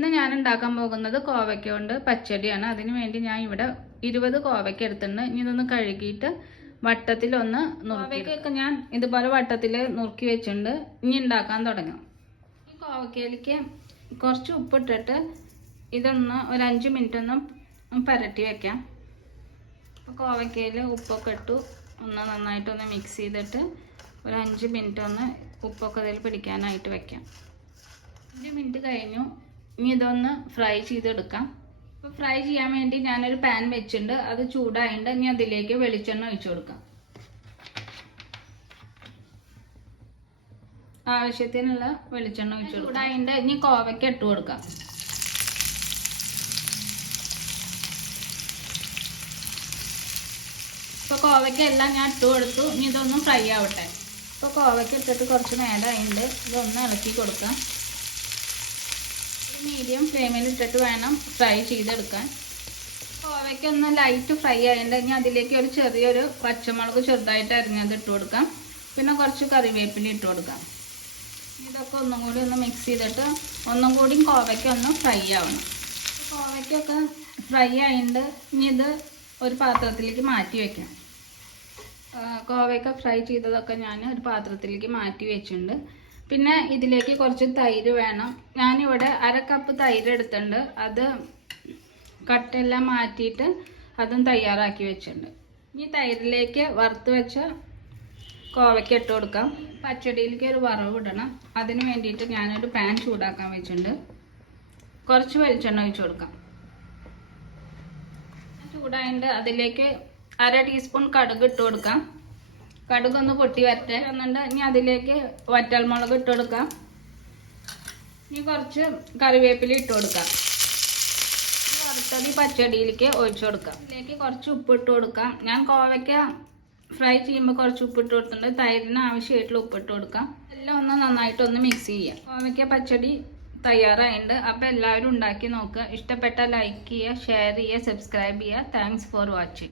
ഇന്ന് ഞാൻ ഉണ്ടാക്കാൻ പോകുന്നത് കോവയ്ക്ക കൊണ്ട് പച്ചടിയാണ്. അതിന് വേണ്ടി ഞാൻ ഇവിടെ ഇരുപത് കോവയ്ക്ക എടുത്തിട്ടുണ്ട്. ഇനി ഇതൊന്ന് കഴുകിയിട്ട് വട്ടത്തിലൊന്ന് കോവയ്ക്കൊക്കെ ഞാൻ ഇതുപോലെ വട്ടത്തിൽ നുറുക്കി വെച്ചിട്ടുണ്ട്. ഇനി ഉണ്ടാക്കാൻ തുടങ്ങാം. ഈ കോവയ്ക്കയിലേക്ക് കുറച്ച് ഉപ്പിട്ടിട്ട് ഇതൊന്ന് ഒരു അഞ്ച് മിനിറ്റ് ഒന്ന് പരട്ടി വെക്കാം. അപ്പോൾ കോവയ്ക്കയിൽ ഉപ്പൊക്കെ ഇട്ടു. ഒന്ന് നന്നായിട്ടൊന്ന് മിക്സ് ചെയ്തിട്ട് ഒരു അഞ്ച് മിനിറ്റ് ഒന്ന് ഉപ്പൊക്കെ അതിൽ പിടിക്കാനായിട്ട് വെക്കാം. അഞ്ച് മിനിറ്റ് കഴിഞ്ഞു. ഇനി ഇതൊന്ന് ഫ്രൈ ചെയ്തെടുക്കാം. ഇപ്പൊ ഫ്രൈ ചെയ്യാൻ വേണ്ടി ഞാനൊരു പാൻ വെച്ചിട്ടുണ്ട്. അത് ചൂടായിട്ട് ഇനി അതിലേക്ക് വെളിച്ചെണ്ണ ഒഴിച്ചു കൊടുക്കാം. ആവശ്യത്തിനുള്ള വെളിച്ചെണ്ണ ഒഴിച്ചു ചൂടായിട്ട് ഇനി കോവയ്ക്ക് ഇട്ട് കൊടുക്കാം. ഇപ്പോൾ കോവയ്ക്ക എല്ലാം ഞാൻ ഇട്ട് കൊടുത്തു. ഇനി ഇതൊന്നും ഫ്രൈ ആവട്ടെ. ഇപ്പോൾ കോവയ്ക്ക് ഇട്ടിട്ട് കുറച്ച് നേരമായിട്ടുണ്ട് ഇതൊന്ന് ഇളക്കി കൊടുക്കാം. മീഡിയം ഫ്ലെയിമിൽ ഇട്ടിട്ട് വേണം ഫ്രൈ ചെയ്തെടുക്കാൻ. കോവയ്ക്ക ഒന്ന് ലൈറ്റ് ഫ്രൈ ആയതുകൊണ്ട് ഇനി അതിലേക്ക് ഒരു ചെറിയൊരു പച്ചമുളക് ചെറുതായിട്ട് അരിഞ്ഞത് ഇട്ട് കൊടുക്കാം. പിന്നെ കുറച്ച് കറിവേപ്പില ഇട്ട് കൊടുക്കാം. ഇതൊക്കെ ഒന്നും കൂടി ഒന്ന് മിക്സ് ചെയ്തിട്ട് ഒന്നും കൂടി കോവയ്ക്ക് ഒന്ന് ഫ്രൈ ആവണം. കോവയ്ക്കൊക്കെ ഫ്രൈ ആയതുകൊണ്ട് ഇനി ഇത് ഒരു പാത്രത്തിലേക്ക് മാറ്റി വെക്കാം കോവയ്ക്ക് കോവയ്ക്ക ഫ്രൈ ചെയ്തതൊക്കെ ഞാൻ ഒരു പാത്രത്തിലേക്ക് മാറ്റി വെച്ചിട്ടുണ്ട്. പിന്നെ ഇതിലേക്ക് കുറച്ച് തൈര് വേണം. ഞാനിവിടെ അര കപ്പ് തൈര് എടുത്തിട്ടുണ്ട്. അത് കട്ടെല്ലാം മാറ്റിയിട്ട് അതും തയ്യാറാക്കി വെച്ചിട്ടുണ്ട്. ഈ തൈരിലേക്ക് വറുത്ത് വെച്ച കോവയ്ക്ക് ഇട്ട് കൊടുക്കാം. പച്ചടിയിലേക്ക് ഒരു വറവ് ഇടണം. അതിന് വേണ്ടിയിട്ട് ഞാനൊരു പാൻ ചൂടാക്കാൻ വെച്ചിട്ടുണ്ട്. കുറച്ച് വെളിച്ചെണ്ണ ഒഴിച്ച് കൊടുക്കാം. ചൂടായിട്ട് അതിലേക്ക് അര ടീസ്പൂൺ കടുക് ഇട്ട് കൊടുക്കാം. കടുക് ഒന്ന് പൊട്ടി വരട്ടെ. എന്നുണ്ട് ഇനി അതിലേക്ക് വറ്റൽമുളക് ഇട്ട് കൊടുക്കാം. ഇനി കുറച്ച് കറിവേപ്പില ഇട്ട് കൊടുക്കാം. വറുത്തത് പച്ചടിയിലേക്ക് ഒഴിച്ചു കൊടുക്കാം. ഇതിലേക്ക് കുറച്ച് ഉപ്പ് ഇട്ട് കൊടുക്കാം. ഞാൻ കോവയ്ക്ക ഫ്രൈ ചെയ്യുമ്പോൾ കുറച്ച് ഉപ്പ് ഇട്ട് കൊടുത്തിട്ടുണ്ട്. തൈരിന് ആവശ്യമായിട്ടുള്ള ഉപ്പ് ഇട്ട് കൊടുക്കാം. എല്ലാം ഒന്ന് നന്നായിട്ട് ഒന്ന് മിക്സ് ചെയ്യാം. കോവയ്ക്ക പച്ചടി തയ്യാറായിട്ടുണ്ട്. അപ്പോൾ എല്ലാവരും ഉണ്ടാക്കി നോക്കുക. ഇഷ്ടപ്പെട്ട ലൈക്ക് ചെയ്യുക ഷെയർ ചെയ്യുക സബ്സ്ക്രൈബ് ചെയ്യുക. Thanks for watching